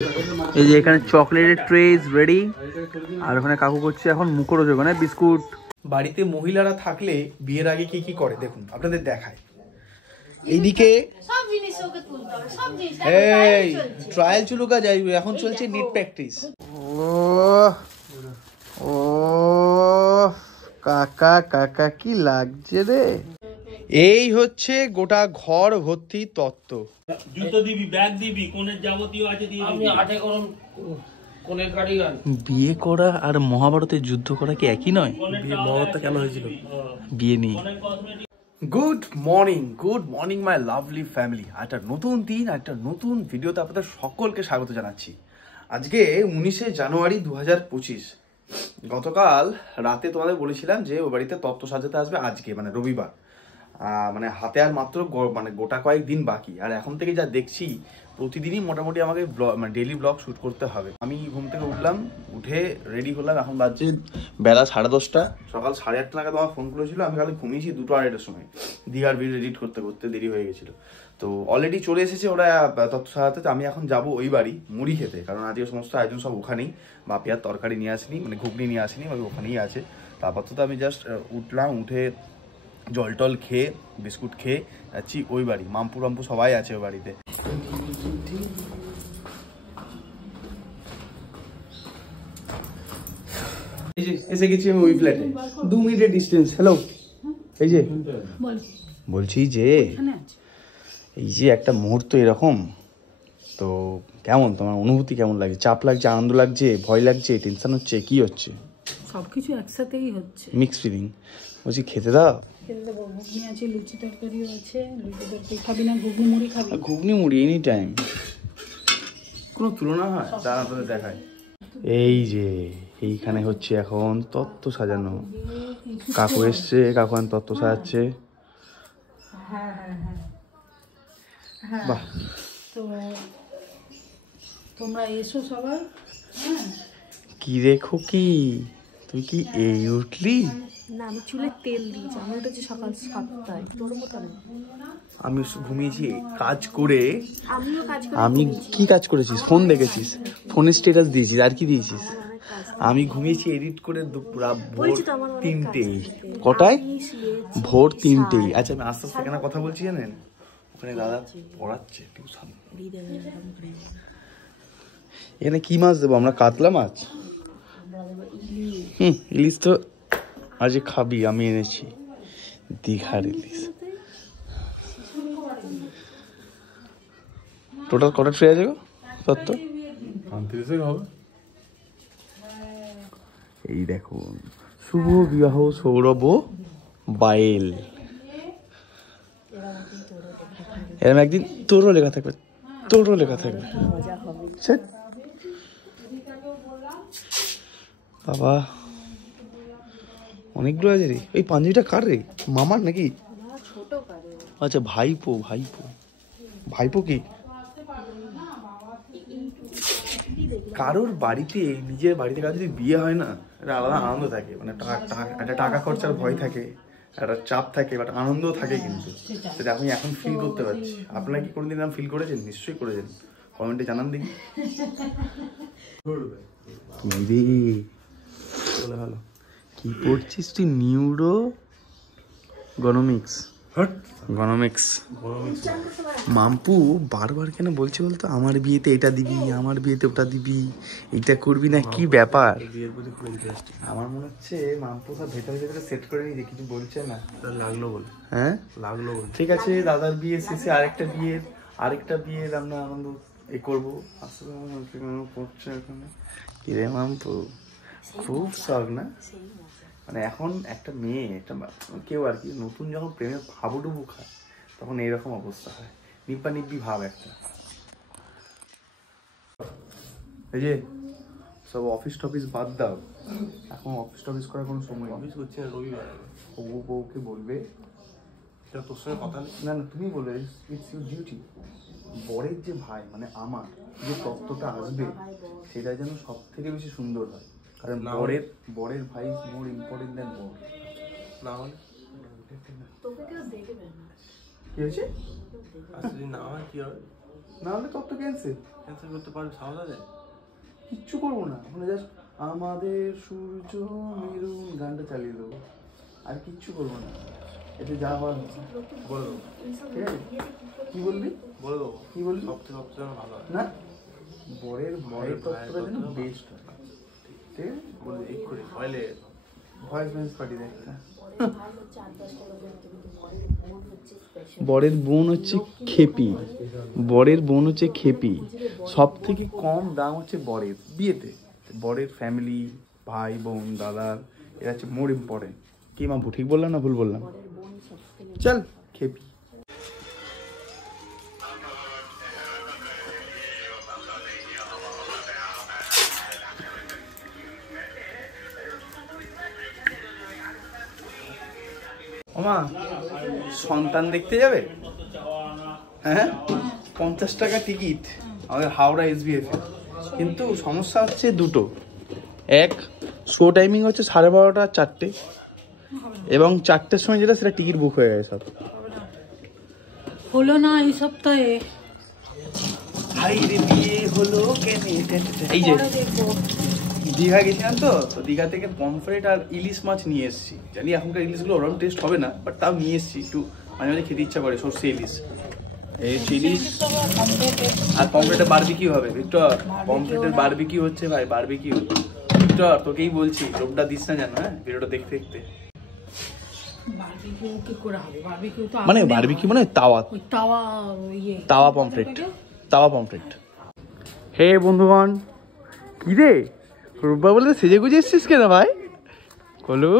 এই যে এখানে চকলেটের ট্রে ইজ রেডি, আর ওখানে কাকু করছে এখন মুখরোচক মানে বিস্কুট। বাড়িতে মহিলারা থাকলে বিয়ের আগে কি কি করে দেখুন, আপনাদের দেখায়। এইদিকে এই ট্রায়াল চুলুকা যাই, এখন চলছে নিট প্র্যাকটিস। ও কাকা কাকা কি লাগছে রে। এই হচ্ছে গোটা ঘর ভর্তি তত্ত্ব। জুতো দিবি, ব্যাগ দিবি, কোনের যাবতীয় আছে দিয়ে দিবি। আমি আটে করুন কোনের কারিগর। বিয়ে করা আর মহাভারতের যুদ্ধ করা কি একই নয়? মহাভারতটা কেন হয়েছিল? বিয়ে নিয়ে। Good morning my lovely family. একটা নতুন দিন, একটা নতুন ভিডিওতে আপনাদের সকলকে স্বাগত জানাচ্ছি। আজকে 19শে জানুয়ারি 2025। গতকাল রাতে তোমাদের বলেছিলাম যে ও বাড়িতে তত্ত্ব সাজাতে আসবে আজকে, মানে রবিবার। মানে হাতে আর মাত্র মানে গোটা কয়েক দিন বাকি। আর এখন থেকে যা দেখছি প্রতিদিনই মোটামুটি আমাকে মানে ডেইলি ব্লগ শ্যুট করতে হবে। আমি ঘুম থেকে উঠলাম, উঠে রেডি হলাম। এখন বাজছে বেলা 10:30। সকাল 8:30 নাগাদ আমার ফোন করেছিল। আমি কালে ঘুমিয়েছি 2-2:30টার সময়। দীঘার ভিডিও এডিট করতে করতে দেরি হয়ে গেছিলো। তো অলরেডি চলে এসেছে ওরা তত্ত্ব সাজাতে। তো আমি এখন যাবো ওই বাড়ি মুড়ি খেতে, কারণ আজকে সমস্ত আয়োজন সব ওখানেই। বাপি আর তরকারি নিয়ে আসিনি, মানে ঘুগনি নিয়ে আসিনি, বাকি ওখানেই আছে। তো আপাতত আমি জাস্ট উঠলাম, উঠে জল টল খেয়ে বিস্কুট খেয়ে যাচ্ছি ওই বাড়ি। মাম্পু সবাই আছে ওই বাড়িতে। এই যে এসে গেছি আমি ওই ফ্ল্যাটে, 2 মিনিটের ডিস্টেন্স। হ্যালো, এই যে বলছি যে এই যে একটা মুহূর্ত এরকম, তো কেমন তোমার অনুভূতি, কেমন লাগে? চাপ লাগছে, আনন্দ লাগছে, ভয় লাগছে, টেনশন হচ্ছে, কি হচ্ছে? সবকিছু একসাথেই হচ্ছে, মিক্স ফিলিং। বলছি খেতে দাও। ঘুগনি আছে, লুচি তরকারিও আছে। লুচি তরকারি খাবি না ঘুগনি মুড়ি খাবি? ঘুগনি মুড়ি এনি টাইম, কোনো তুলনা হয়? তার আপনাদের দেখায়। এই যে এইখানে হচ্ছে এখন তত্ত্ব সাজানো। কাকু এসছে, কাকু এখন তত্ত্ব সাজাচ্ছে। বাহ, তো তোমরা এসো সবাই। কি রেখো কি তুই কি এই উঠলি? না, আমি চুলে তেল দিয়েছি। আমি উঠেছি সকাল 7টায়। তোর মতো না। আমি ঘুমিয়েছি কাজ করে। আমিও কাজ করি। আমি কি কাজ করেছিস? ফোন দেখেছিস, ফোনের স্ট্যাটাস দিয়েছিস, আর কি দিয়েছিস? আমি ঘুমিয়েছি এডিট করে ভোর 3টে। কটায়? ভোর 3টে। আচ্ছা, আমি আস্তে আস্তে কেন কথা বলছি জানেন? ওখানে দাদা পড়াচ্ছে টিউশন। এখানে কি মাছ দেবো আমরা? কাতলা মাছ। ইলিশ তো আজ খাবি, আমি এনেছি দীঘার ইলিশ। টোটাল কটা ট্রে আছে গো তত্ত্ব? 35 হবে। এই দেখুন, শুভ বিবাহ সৌরভ বায়েল। এরকম একদিন তোরও লেখা থাকবে, তোরও লেখা থাকবে। বাবা অনেকগুলো আছে রে। এই পাঞ্জাবিটা কার রে? মামার নাকি? আচ্ছা, ভাইপো। ভাইপো কি? কারোর বাড়িতে, নিজের বাড়িতে কারো যদি বিয়ে হয় না, এটা আলাদা আনন্দ থাকে। মানে একটা টাকা খরচার ভয় থাকে, একটা চাপ থাকে, বাট আনন্দও থাকে। কিন্তু সেটা আমি এখন ফিল করতে পারছি। আপনারা কি কোনোদিন ফিল করেছেন? নিশ্চয়ই করেছেন, কমেন্টে জানান দেখি। ভালো কি পড়ছিস তুই? নিউরো গনোমিক্স। মাম্পু বারবার কেন বলছে বলতো, আমার বিয়েতে এটা দিবি, আমার বিয়েতে ওটা দিবি, এটা করবি না, কি ব্যাপার? আমার মনে হচ্ছে মাম্পু সব ভেতরে সেট করে নিয়ে কিছু বলছে না। লাগলো বল, হ্যাঁ লাগলো বল। ঠিক আছে, দাদার বিয়ে শেষে আরেকটা বিয়ের আমরা আনন্দ করবো। আসলে পড়ছে এখন। কিরে মাম্পু, খুব শখ না? মানে এখন একটা মেয়ে, একটা কেউ আর কি নতুন যখন প্রেমের হাবুডুবু খায়, তখন এইরকম অবস্থা হয়, নিব্বি ভাব একটা। এই যে সব অফিস টফিস বাদ দাও, এখন অফিস টফিস করার কোনো সময়। অফিস করছে রবিবার। বউকে বলবে, এটা তোর সঙ্গে কথা নেই। না, তুমি বলবে, ইটস ইউর ডিউটি। বরের যে ভাই, মানে আমার যে তত্ত্বটা আসবে, সেটা যেন সব থেকে বেশি সুন্দর হয়। কারণ বরের ভাই ইজ মোর ইম্পর্টেন্ট দ্যান বর। না হলে কি হয়েছে? না হয় কি হবে? না হলে তোর তো ক্যান্সেল করতে পারবি, সাহস আছে? কিচ্ছু করবো না, ওখানে জাস্ট আমাদের সূর্য মেরুন গানটা চালিয়ে দেবো, আর কিচ্ছু করবো না। এতে যা হওয়ার বলে দেবো। ঠিক আছে? কি বললি? বলে দেবো। কি বললি? সবচেয়ে ভালো হয় না, বরের ভাইয়ের তত্ত্বটা যেন বেস্ট হয়। ঠিক আছে, বলে এই করে ফয়েলে ভয়েস মেসেজ পাঠিয়ে দেয়। বরের বোন হচ্ছে খেপি, বরের বোন হচ্ছে খেপি। সব থেকে কম দাম হচ্ছে বরের বিয়েতে। বরের ফ্যামিলি, ভাই বোন দাদা, এরা হচ্ছে মোর ইম্পর্টেন্ট। কি মাম্পু, ঠিক বললাম না ভুল বললাম? চল খেপি। ওমা, সন্তান দেখতে যাবে? হ্যাঁ, 50 টাকা টিকিট আমাদের হাওড়া SBF। কিন্তু সমস্যা হচ্ছে দুটো। এক, শো টাইমিং হচ্ছে 12:30 আর 4টে, এবং 4টের সময় যেটা সেটা টিকিট বুক হয়ে গেছে সব। হলো না এই সপ্তাহে। বিয়ে হলো কেন? এই যে দীঘা গেছিলাম তো দীঘা থেকে পমফ্রেট আর ইলিশ মাছ নিয়ে এসেছি। জানি এখনকার ইলিশগুলো ওরকম টেস্ট হবে না, বাট তাও নিয়ে এসেছি। একটু মাঝে মাঝে খেতে ইচ্ছা করে সর্ষে ইলিশ। এই ইলিশ আর পমফ্রেটের বারবিকিউ হবে। ভিক্টর, পমফ্রেটের বারবিকিউ হচ্ছে ভাই, বারবিকিউ। ভিক্টর, তোকেই বলছি, লোকটা দিস না যেন, হ্যাঁ, ভিডিওটা দেখতে দেখতে। মানে বারবিকিউ মানে তাওয়া পমফ্রেট, তাওয়া পমফ্রেট। হে বন্ধুগণ, কি রে রূপা বলে সেজে গুজে এসছিস কেন ভাই? কলু,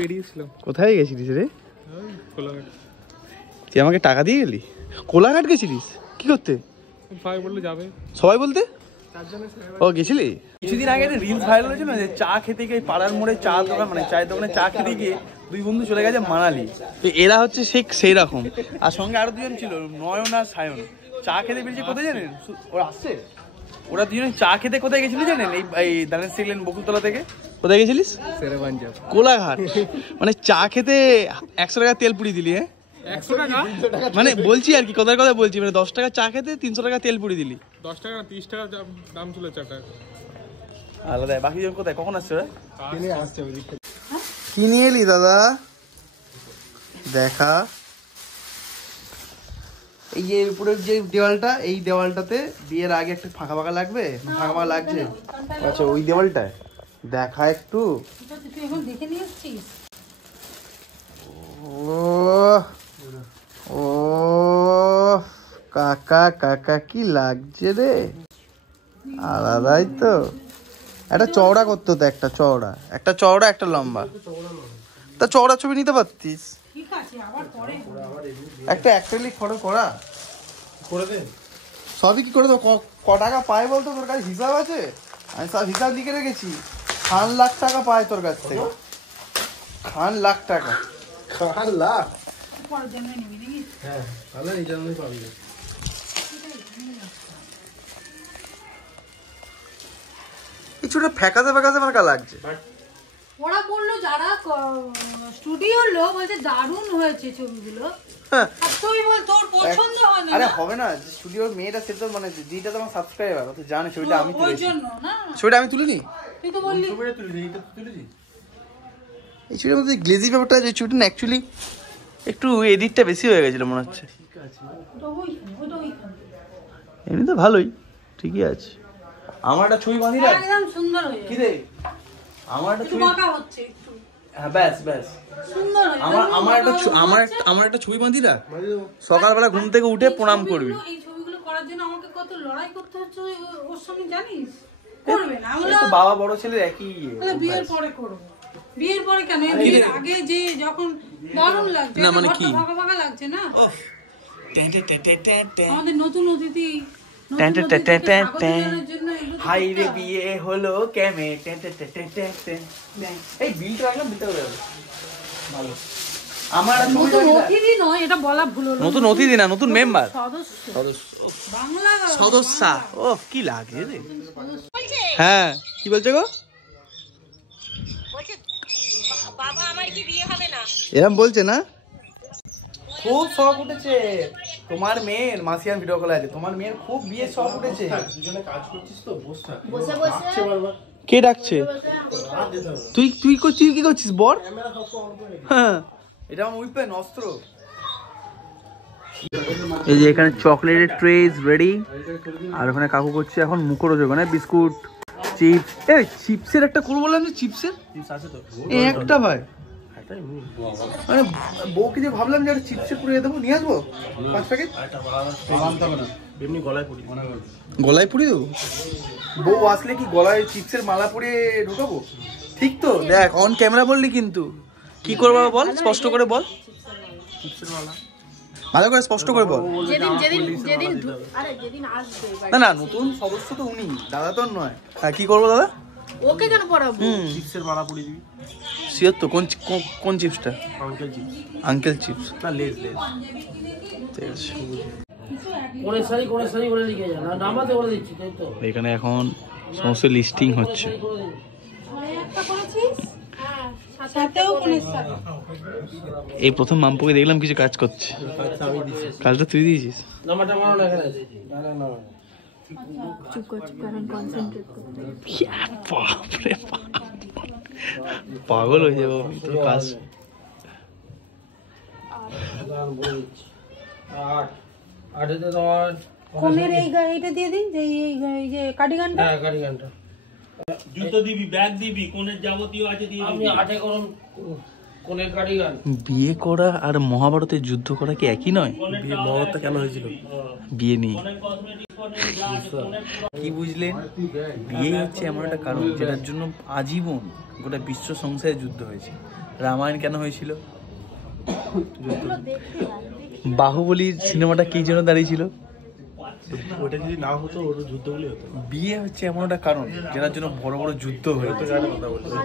বেরিয়েছিলাম। কোথায় গেছিলিস রে? তুই আমাকে টাকা দিয়ে গেলি? কোলাঘাট গেছিলিস কি করতে? সবাই বললে যাবে। সবাই বলতে? ও গেছিলি? কিছুদিন আগে একটা রিলস ভাইরাল হয়েছিল না, যে চা খেতে গিয়ে পাড়ার মোড়ে চা দোকান, মানে চায়ের দোকানে চা খেতে গিয়ে দুই বন্ধু চলে গেছে মানালি। তো এরা হচ্ছে সেই রকম। আর সঙ্গে আরো দুজন ছিল, নয়ন আর সায়ন। চা খেতে বেরিয়েছে কোথায় জানেন? ওরা আসছে, ওরা দুজনে চা খেতে কোথায় গেছিল জানেন? এই দানের সিলেন বকুলতলা থেকে। কোথায় গেছিলিস? কোলাঘাট। মানে চা খেতে 100 টাকা তেল পুড়ি দিলি? হ্যাঁ, 100 টাকা মানে বলছি আর কি, কথার কথা বলছি। মানে 10 টাকা চা খেতে 300 টাকা তেল পুড়ি দিলি। 10 টাকা 30 টাকা দাম ছিল চাটা। আলাদা। বাকি জন কোথায়, কখন আসছে? কি নিয়ে এলি দাদা? দেখা, এই যে উপরের যে দেওয়ালটা, এই দেওয়ালটাতে বিয়ের আগে একটা ফাঁকা ফাঁকা লাগবে, ফাঁকা ফাঁকা লাগছে। আচ্ছা, ওই দেওয়ালটায় দেখা একটু। ও কাকা, কাকা কি লাগছে রে, আলাদাই তো। একটা চওড়া করতে হতো, একটা চওড়া একটা লম্বা। তা চওড়া ছবি নিতে পারতিস। একটা অ্যাক্রিলিক ফটো করা করে দে। সবই কি করে দেবো? ক টাকা পায় বলতো? তোর কাছে হিসাব আছে? আমি সব হিসাব লিখে রেখেছি। 1 লাখ টাকা পায় তোর কাছ থেকে। 1 লাখ টাকা। 1 লাখ? হ্যাঁ, তাহলে এই জন্যই পাবি। কিছুটা ফ্যাকাসে ফাঁকা লাগছে। ওরা বললো যারা স্টুডিওর লোক, বলছে দারুণ হয়েছে ছবিগুলো। তুই বল তোর পছন্দ হয় না? আরে হবে না, স্টুডিওর মেয়েটা সে তো মানে যেটা তোমার সাবস্ক্রাইবার, ও তো জানে ছবিটা আমি তুলেছি। ওই জন্য না, ছবিটা আমি তুলিনি। তুই তো বললি ছবিটা তুলেছি, এইটা তুলেছি। এই ছবিটার মধ্যে গ্লেজি ব্যাপারটা আছে। ছবিটা না অ্যাকচুয়ালি একটু এডিটটা বেশি হয়ে গেছিল মনে হচ্ছে। ঠিক আছে, এমনি তো ভালোই, ঠিকই আছে। আমার একটা ছবি বাঁধি না, একদম সুন্দর হয়ে কি রে? আমার একটা ছবি বাঁকা হচ্ছে একটু। হ্যাঁ, ব্যাস ব্যাস সুন্দর হয়ে আমার একটা ছবি বাঁধি না। সকালবেলা ঘুম থেকে উঠে প্রণাম করবি। এই ছবিগুলো করার জন্য আমাকে কত লড়াই করতে হচ্ছে ওর সঙ্গে, জানিস? করবে না, আমরা তো বাবা বড় ছেলের একই। বিয়ের পরে করব। বিয়ের পরে কেন? বিয়ের আগে যে যখন দারুণ লাগছে, না মানে কি ফাঁকা ফাঁকা লাগছে না? আমাদের নতুন অতিথি হাই রে বিয়ে হলো কেমে। এই বিলটা রাখলাম, বিলটা ভালো। আমার নতুন অতিথি নয়, এটা বলা ভুল হলো। নতুন অতিথি না, নতুন মেম্বার, বাংলা সদস্য। ও কি লাগে রে? হ্যাঁ, কি বলছে গো? বাবা আমার কি বিয়ে হবে না? এরকম বলছে না? খুব শখ উঠেছে তোমার মেয়ের, মাসিয়ান ভিডিও কলে আছে, তোমার মেয়ের খুব বিয়ের শখ উঠেছে। দুজনে কাজ করছিস তো, বসে বসে বসে কে ডাকছে? তুই তুই করছিস, কি করছিস বর? হ্যাঁ, এটা আমার উইপেন, অস্ত্র। এই যে এখানে চকলেটের ট্রেজ রেডি, আর ওখানে কাকু করছে এখন মুখরোচক, মানে বিস্কুট, চিপস। এই চিপসের একটা করবো বললাম যে চিপসের এই একটা ভাই, মানে বউকে যে ভাবলাম যে চিপসের পুড়িয়ে দেবো, নিয়ে আসবো 5 প্যাকেট। এমনি গলায় পড়ি, গলায় পুড়িয়ে দেবো? বউ আসলে কি গলায় চিপসের মালা পুড়িয়ে ঢুকাবো? ঠিক তো? দেখ অন ক্যামেরা বললি কিন্তু কি করবো বল, স্পষ্ট করে বল। চিপসের মালা ভালো করে স্পষ্ট করে বল। না না, নতুন সদস্য তো উনি, দাদা তো নয়। হ্যাঁ, কি করবো দাদা? ওকে কেন পড়াবো? চিপসের মালা পুড়িয়ে দিবি। শিওর তো? কোন চিপসটা? আঙ্কেল চিপস আঙ্কেল চিপস না, লেজ। ঠিক আছে। করে লিখে যা, নামাতে করে দিচ্ছি তাই তো। এখানে এখন সমস্ত লিস্টিং হচ্ছে। এই প্রথম মাম্পুকে দেখলাম কিছু কাজ করছে। কাজটা তুই দিয়েছিস? নামাটা মারো না এখানে। বাপরে পাগল হয়ে যাবো আমি তোর কাজ। আটেতে তোমার কোনের এই এইটা দিয়ে দিন, যে এই যে কার্ডিগানটা। হ্যাঁ, কার্ডিগানটা। জুতো দিবি, ব্যাগ দিবি, কোনের যাবতীয় আছে দিয়ে দিবি। আমি আটে করুন কোনের কার্ডিগান। বিয়ে করা আর মহাভারতের যুদ্ধ করা কি একই নয়? বিয়ে মহত্তা কেন হয়েছিল? বিয়ে নেই কি বুঝলেন? বিয়ে হচ্ছে এমন একটা কারণ যেটার জন্য আজীবন গোটা বিশ্ব সংসারে যুদ্ধ হয়েছে। রামায়ণ কেন হয়েছিল? বাহুবলী সিনেমাটা কি জন্য দাঁড়িয়েছিল? ওটা যদি না হতো, ওর যুদ্ধগুলি হতো। বিয়ে হচ্ছে এমন একটা কারণ যেটার জন্য বড় বড় যুদ্ধ হয়েছে।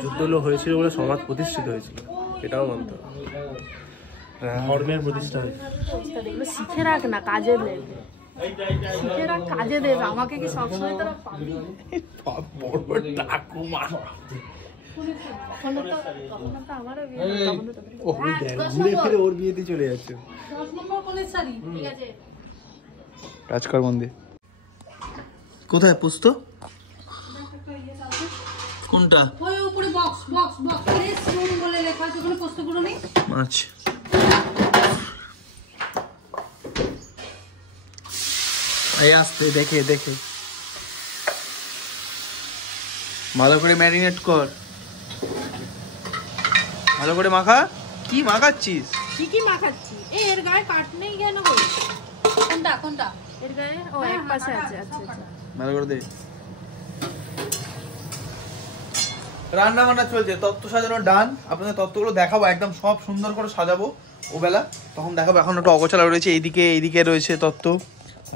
যুদ্ধগুলো হয়েছিল বলে সমাজ প্রতিষ্ঠিত হয়েছিল, এটাও মানতে হবে। ধর্মের প্রতিষ্ঠা হয়েছে। শিখে রাখ না, কাজে দেবে। শিখে রাখ, কাজে দেবে। আমাকে কি সবসময় তোরা পাবি? ঠাকুমা কখনো তো আমারও বিয়ে, কখনো তো। ঘুরে ফিরে ওর বিয়েতে চলে যাচ্ছে। 10 নম্বর কোনের শাড়ি। ঠিক আছে। রাজকর মন্দির কোথায়? পুস্ত কোনটা? ওই উপরে box box box press room বলে লেখা আছে, ওখানে পোস্ট করে নি। আচ্ছা, এই আসতে দেখে দেখে ভালো করে ম্যারিনেট কর, ভালো করে মাখা। কি মাখাচ্ছিস? কি মাখাচ্ছি? এর গায়ে কাট নেই কেন? কোনটা কোনটা? এর গায়ে ও এক পাশে আছে। আচ্ছা আচ্ছা, ভালো করে দে। রান্না বান্না চলছে, তত্ত্ব সাজানো ডান। আপনাদের তত্ত্বগুলো দেখাবো, একদম সব সুন্দর করে সাজাবো ওবেলা, তখন দেখাবো। এখন একটু অগোছালো রয়েছে, এইদিকে রয়েছে তত্ত্ব।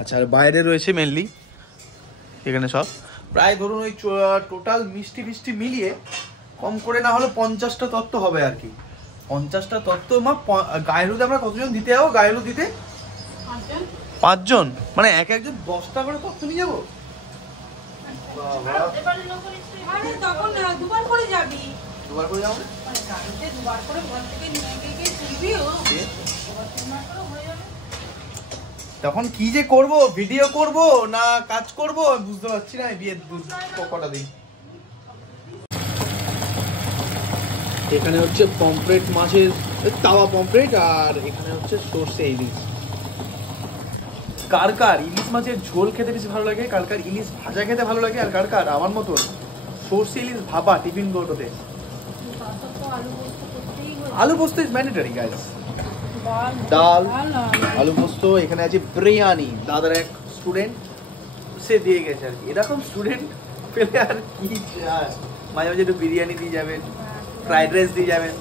আচ্ছা, আর বাইরে রয়েছে মেনলি, এখানে সব প্রায় ধরুন ওই টোটাল মিষ্টি ফিষ্টি মিলিয়ে কম করে না হলে 50টা তত্ত্ব হবে আর কি। 50টা তত্ত্ব। মা গায়ে হলুদ আমরা কতজন দিতে যাবো? গায়ে হলুদ দিতে 5 জন, মানে একজন 10টা করে তত্ত্ব নিয়ে যাবো। আরে তখন দুবার করে যাবি। দুবার করে যাবো? গাড়িতে দুবার করে ঘর থেকে নিয়ে গিয়ে তুলবিও। তখন কি যে করব, ভিডিও করব না কাজ করব বুঝতে পারছি না। বিয়ের কটা দিন। এখানে হচ্ছে পমফ্রেট মাছের তাওয়া পমফ্রেট, আর এখানে হচ্ছে সর্ষে ইলিশ। কার কার ইলিশ মাছের ঝোল খেতে বেশি ভালো লাগে, কার কার ইলিশ ভাজা খেতে ভালো লাগে, আর কার কার আমার মতন সর্ষে ইলিশ ভাপা টিফিন কৌটোতে। আলু পোস্ত ইজ ম্যান্ডেটরি গাইস। ডাল, আলু পোস্ত, এখানে আছে বিরিয়ানি। দাদার এক স্টুডেন্ট সে দিয়ে গেছে আর কি। এরকম স্টুডেন্ট পেলে আর কি চায়। মাঝে মাঝে একটু বিরিয়ানি দিয়ে যাবেন, ফ্রাইড রাইস দিয়ে যাবেন,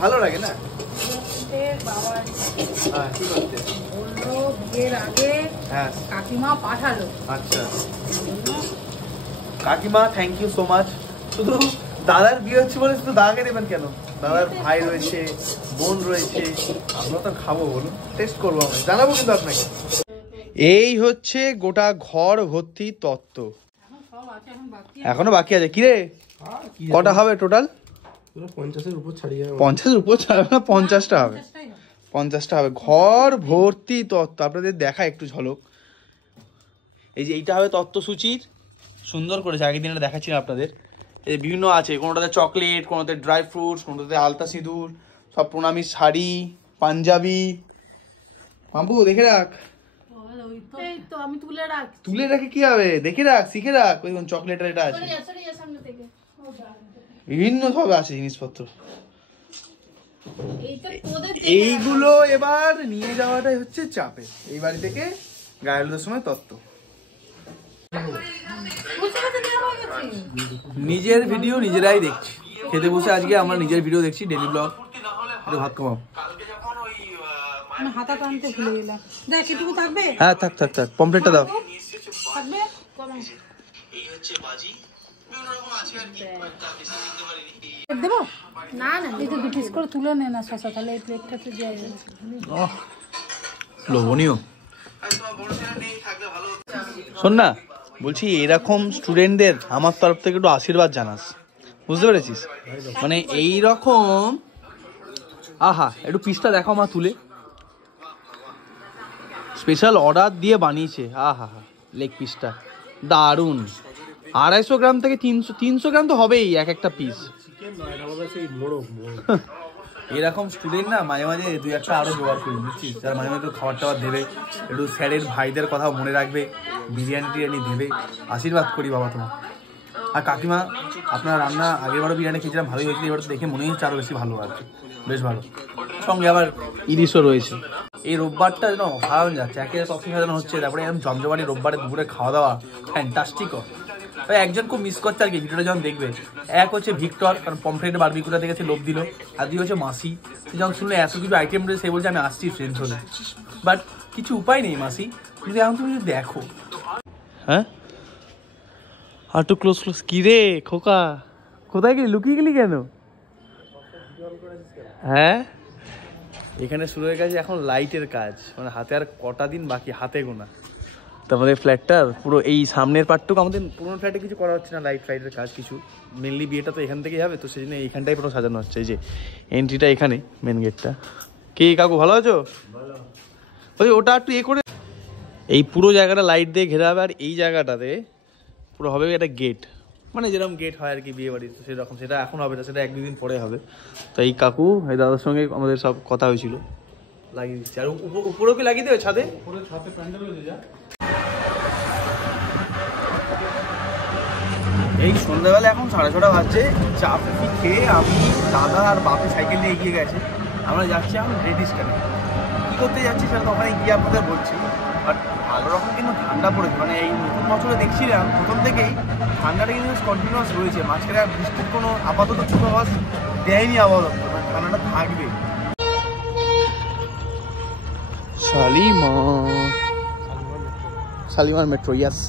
ভালো লাগে না? হ্যাঁ, কি করতে বললো বিয়ের আগে হ্যাঁ কাকিমা পাঠালো। আচ্ছা কাকিমা, থ্যাংক ইউ সো মাচ। শুধু দাদার বিয়ে হচ্ছে বলে শুধু দাদাকে দেবেন কেন? দাদার ভাই রয়েছে, বোন রয়েছে, আমরা তো খাবো, বলুন, টেস্ট করবো, আমরা জানাবো কিন্তু আপনাকে। এই হচ্ছে গোটা ঘর ভর্তি তত্ত্ব। এখনো বাকি আছে। কিরে কটা হবে টোটাল? 50-এর উপর ছাড়িয়ে যাবে। 50-এর উপর ছাড়বে না, 50টা হবে। 50টা হবে। ঘর ভর্তি তত্ত্ব, আপনাদের দেখা একটু ঝলক। এই যে এইটা হবে তত্ত্বসূচির, সুন্দর করেছে, আগের দিনে দেখাচ্ছিলাম আপনাদের। এই বিভিন্ন আছে, কোনোটাতে চকলেট, কোনোটাতে ড্রাই ফ্রুটস, কোনোটাতে আলতা সিঁদুর, সব প্রণামীর শাড়ি, পাঞ্জাবি। মাম্পু দেখে রাখ। এই তো আমি তুলে রাখছি। তুলে রাখে কি হবে, দেখে রাখ, শিখে রাখ। ওই চকলেটের এটা আছে, সামনে থেকে বিভিন্ন সব আছে জিনিসপত্র। এইটা তোদের এইগুলো এবার নিয়ে যাওয়াটাই হচ্ছে চাপে। এই বাড়ি থেকে গায়ে হলুদের সময় তত্ত্ব। নিজের ভিডিও নিজেরাই দেখছি, খেতে বসে আজকে আমরা নিজের ভিডিও দেখছি, ডেলি ব্লগ। ভাত কমাও। হাতা টানতে ভুলে গেলাম। দেখ এটুকু থাকবে। হ্যাঁ থাক থাক থাক, পমপ্লেটটা দাও। থাকবে দেবো না না এই তো 2 পিস করে তুলে নে না শসা, তাহলে এই প্লেটটাতে দিয়ে যাচ্ছে। লোভনীয়। শোন না, বলছি এরকম স্টুডেন্টদের আমার তরফ থেকে একটু আশীর্বাদ জানাস, বুঝতে পেরেছিস? মানে এইরকম, আহা একটু পিসটা দেখো মা তুলে, স্পেশাল অর্ডার দিয়ে বানিয়েছে। আহা হা, লেগ পিসটা দারুণ। 250 গ্রাম থেকে 300 গ্রাম তো হবেই এক একটা পিস। এরকম স্টুডেন্ট না মাঝে মাঝে 2-1টা আরো জোগাড় করি, বুঝছিস? যারা মাঝে মাঝে একটু খাবার টাবার দেবে, একটু স্যারের ভাইদের কথাও মনে রাখবে, বিরিয়ানি টিরিয়ানি দেবে, আশীর্বাদ করি বাবা তোমার। আর কাকিমা, আপনার রান্না আগেরবারও বিরিয়ানি খেয়েছিলাম, ভালোই হয়েছিল, এবার তো দেখে মনে হচ্ছে আরো বেশি ভালো, আর কি বেশ ভালো। সঙ্গে আবার ইলিশও রয়েছে। এই রোববারটা যেন ভালো যাচ্ছে, একে তখন সাজানো হচ্ছে, তারপরে এরকম জমজমাটি রোববারে দুপুরে খাওয়া দাওয়া ফ্যান্টাস্টিকও। ওই একজন খুব মিস করছে আর কি ভিডিওটা যখন দেখবে। এক হচ্ছে ভিক্টর, কারণ পমফ্রেট বারবিকিউটা দেখেছে লোভ দিল। আর দুই হচ্ছে মাসি, সে যখন শুনলে এত কিছু আইটেম রয়েছে, সে বলছে আমি আসছি ফ্রেন্ডস হলে। বাট কিছু উপায় নেই মাসি, যদি এখন তুমি দেখো। হ্যাঁ আর টু ক্লোজ ক্লোজ। কি রে খোকা, কোথায় গেলি, লুকিয়ে গেলি কেন? হ্যাঁ এখানে শুরু হয়ে গেছে এখন লাইটের কাজ, মানে হাতে আর কটা দিন বাকি, হাতে গোনা। তো আমাদের ফ্ল্যাটটার পুরো এই সামনের পার্টটুকু, আমাদের পুরোনো ফ্ল্যাটে কিছু করা হচ্ছে না, লাইট ফাইটের কাজ কিছু, মেনলি বিয়েটা তো এখান থেকেই হবে, তো সেই জন্য এইখানটাই পুরো সাজানো হচ্ছে। এই যে এন্ট্রিটা এখানে, মেন গেটটা। কি কাকু ভালো আছো? ওই ওটা একটু করে, এই পুরো জায়গাটা লাইট দিয়ে ঘেরা হবে, আর এই জায়গাটাতে পুরো হবে একটা গেট, মানে যেরকম গেট হয় আর কি বিয়ে বাড়িতে, সেরকম। সেটা এখন হবে না, সেটা 1-2 দিন পরে হবে। তো এই কাকু, এই দাদার সঙ্গে আমাদের সব কথা হয়েছিল, লাগিয়ে দিচ্ছে। আর উপরেও কি লাগিয়ে দেবে ছাদে? ছাদে প্যান্ডেল হয়ে যায়। এই সন্ধ্যাবেলা এখন 6:30 বাজছে, চা কফি খেয়ে আমি, দাদা আর বাপে সাইকেল নিয়ে এগিয়ে গেছে। আমরা যাচ্ছি এখন রেডিস কানে। কী করতে যাচ্ছি সেটা তো ওখানে গিয়ে আপনাদের বলছি। বাট ভালো রকম কিন্তু ঠান্ডা পড়েছে, মানে এই নতুন বছরে দেখছিলাম প্রথম থেকেই ঠান্ডাটা কিন্তু কন্টিনিউয়াস রয়েছে। মাঝখানে আর বৃষ্টির কোনো আপাতত পূর্বাভাস দেয়নি আপাতত, মানে ঠান্ডাটা থাকবে। শালিমার মেট্রো, ইয়াস।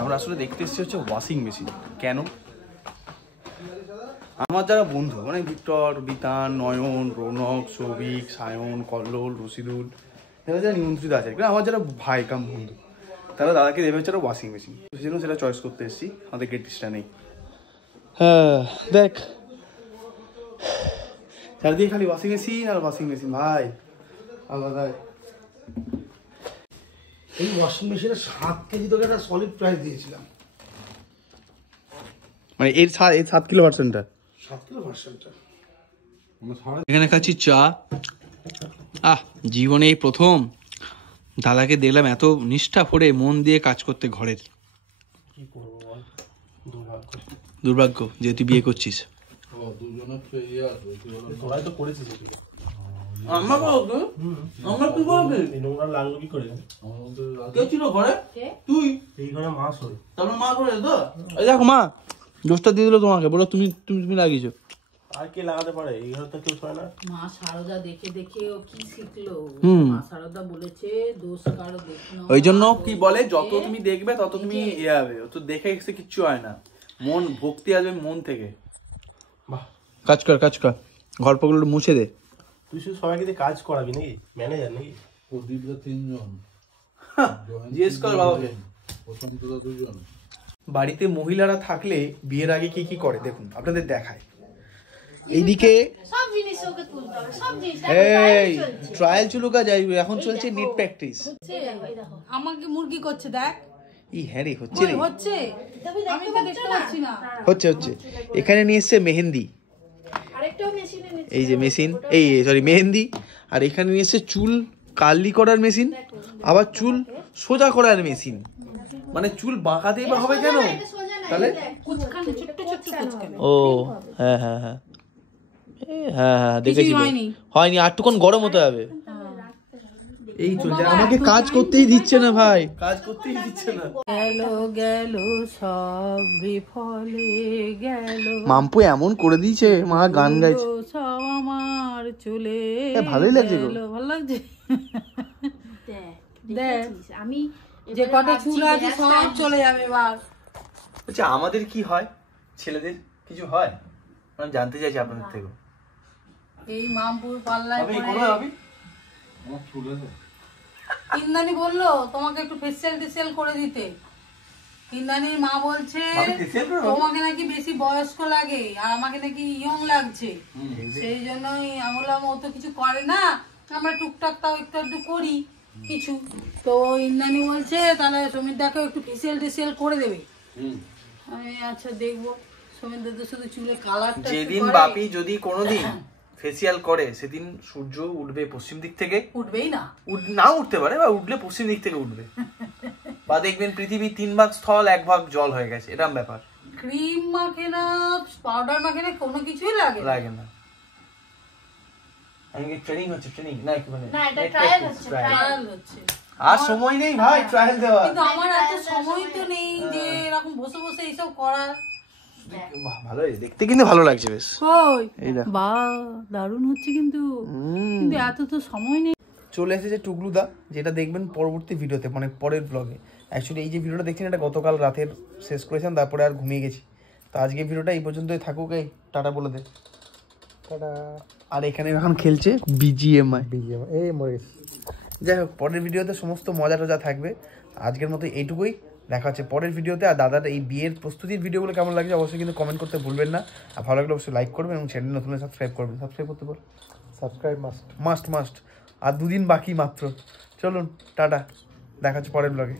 আমরা আসলে দেখতে এসেছি হচ্ছে ওয়াশিং মেশিন। কেন? আমার যারা বন্ধু, মানে ভিক্টর, বিতান, নয়ন, রৌনক, সৌভিক, সায়ন, কল্লোল, রশিদুল, এরা যারা নিমন্ত্রিত আছে, আমার যারা ভাই কাম বন্ধু, তারা দাদাকে দেবে হচ্ছে একটা ওয়াশিং মেশিন। সেই জন্য সেটা চয়েস করতে এসেছি, আমাদের গেটিসটা নেই। হ্যাঁ দেখ চারদিকে খালি ওয়াশিং মেশিন আর ওয়াশিং মেশিন, ভাই আলাদাই। এই ওয়াশিং মেশিনের 7 কেজি তোকে একটা সলিড প্রাইস দিয়েছিলাম। মানে এর 7 কিলো ভার্সনটা, 7 কিলো ভার্সনটা। এখানে খাচ্ছি চা। জীবনে এই প্রথম দাদাকে দেখলাম এত নিষ্ঠা ভরে মন দিয়ে কাজ করতে ঘরের। কি করবো বল, দুর্ভাগ্য যে তুই বিয়ে করছিস। তোরাই তো করেছিস। আমরা কি করবে? নোংরা লাগলো কি করে? কে ছিল ঘরে? তুই। এই ঘরে মাছ হয়, তারপর মা করে তো। এই দেখো মা দোষটা দিয়ে দিল তোমাকে, বলো তুমি তুমি লাগিয়েছো। আর কে লাগাতে পারে? এই ঘরে তো কেউ হয় না। মা শারদা দেখে দেখে ও কি শিখলো? মা শারদা বলেছে দোষ কারো দেখো না। ওই জন্য কি বলে, যত তুমি দেখবে তত তুমি ইয়ে হবে, তো দেখে এসে কিচ্ছু হয় না, মন ভক্তি আসবে মন থেকে। বাহ, কাজ কর গল্পগুলো মুছে দে। তুই শুধু সবাইকে দিয়ে কাজ করাবি নাকি? ম্যানেজার নাকি? প্রদীপরা 3 জন, জিজ্ঞেস কর বাবাকে। প্রশান্তরা 2 জন। বাড়িতে মহিলারা থাকলে বিয়ের আগে কি কি করে দেখুন, আপনাদের দেখায়। এইদিকে সব জিনিস ওকে তুলতে হবে, সব জিনিস এই ট্রায়াল চুলুকা যাই, এখন চলছে নিট প্র্যাকটিস। আমাকে মুরগি করছে দেখ। হ্যাঁ রে, হচ্ছে রে, হচ্ছে আমি তো দেখতে পাচ্ছি না। হচ্ছে। এখানে নিয়ে এসছে মেহেন্দি, আরেকটাও মেশিনে এই যে মেশিন, এই সরি মেহেন্দি। আর এখানে নিয়ে এসছে চুল কার্লি করার মেশিন, আবার চুল সোজা করার মেশিন। মানে চুল বাঁকাতেই বা হবে কেন তাহলে? কুচকানো ছোট্ট ছোট্ট কুচকানো। ও হ্যাঁ হ্যাঁ হ্যাঁ হ্যাঁ দেখেছি, হয়নি, আরটুকুন গরম হতে হবে। এই চলছে, আমাকে কাজ করতেই দিচ্ছে না ভাই, কাজ করতেই দিচ্ছে না। গেল সব বিফলে গেল, মাম্পু এমন করে দিয়েছে, মা গান গাইছে সব আমার চলে ভালোই লাগছে গো। ভালো লাগছে। দেখ আমি যে কটা চুল আছে সব চলে যাবে এবার। আচ্ছা আমাদের কি হয়, ছেলেদের কিছু হয়? আমি জানতে চাইছি আপনাদের থেকে। এই মামপুর পাল্লায় ইন্দানি বললো তোমাকে একটু ফেসিয়াল করে দিতে। ইন্দানির মা বলছে তোমাকে নাকি বেশি বয়স্ক লাগে আর আমাকে নাকি ইয়ং লাগছে, সেই জন্যই আমি বললাম ও তো কিছু করে না, আমরা টুকটাক তাও একটু করি কিছু। তো ইন্দানি বলছে তাহলে সমীরদাকে একটু ফেসিয়াল করে দেবে। আমি আচ্ছা দেখবো। সমীরদা তো শুধু চুলে কালারটা যেদিন বাপি যদি কোনোদিন ফেসিয়াল করে সেদিন সূর্য উঠবে পশ্চিম দিক থেকে, উঠবেই না, না উঠতে পারে, বা উঠলে পশ্চিম দিক থেকে উঠবে। বা দেখবেন পৃথিবী 3 ভাগ স্থল 1 ভাগ জল হয়ে গেছে, এরকম ব্যাপার। ক্রিম মাখে না, পাউডার মাখে না, কোনো কিছুই লাগে না। আমি ট্রেনিং হচ্ছে, ট্রেনিং না কি মানে, না এটা ট্রায়াল হচ্ছে, ট্রায়াল হচ্ছে। আর সময় নেই ভাই ট্রায়াল দেওয়ার। কিন্তু আমার এত সময় তো নেই যে এরকম বসে বসে এইসব করার। ভালোই দেখতে, কিন্তু ভালো লাগছে বেশ। কই এই দেখো, বাহ দারুণ হচ্ছে, কিন্তু এত তো সময় নেই। চলে এসেছে টুকলুদা, যেটা দেখবেন পরবর্তী ভিডিওতে, মানে পরের ব্লগে। অ্যাকচুয়ালি এই যে ভিডিওটা দেখছেন এটা গতকাল রাতের শেষ করেছিলাম, তারপরে আর ঘুমিয়ে গেছি। তো আজকে ভিডিওটা এই পর্যন্তই থাকুক, এই টাটা বলে দে। টাটা। আর এখানে এখন খেলছে বিজিএমআই, এই মরে গেছে। যাই হোক, পরের ভিডিওতে সমস্ত মজা টজা থাকবে। আজকের মতো এইটুকুই, দেখা হচ্ছে পরের ভিডিওতে। আর দাদার এই বিয়ের প্রস্তুতির ভিডিওগুলো কেমন লাগছে অবশ্যই কিন্তু কমেন্ট করতে ভুলবেন না। আর ভালো লাগলে অবশ্যই লাইক করবেন এবং চ্যানেল নতুন সাবস্ক্রাইব করবেন। সাবস্ক্রাইব করতে বল, সাবস্ক্রাইব মাস্ট। আর 2 দিন বাকি মাত্র। চলুন টাটা, দেখা হচ্ছে পরের ব্লগে।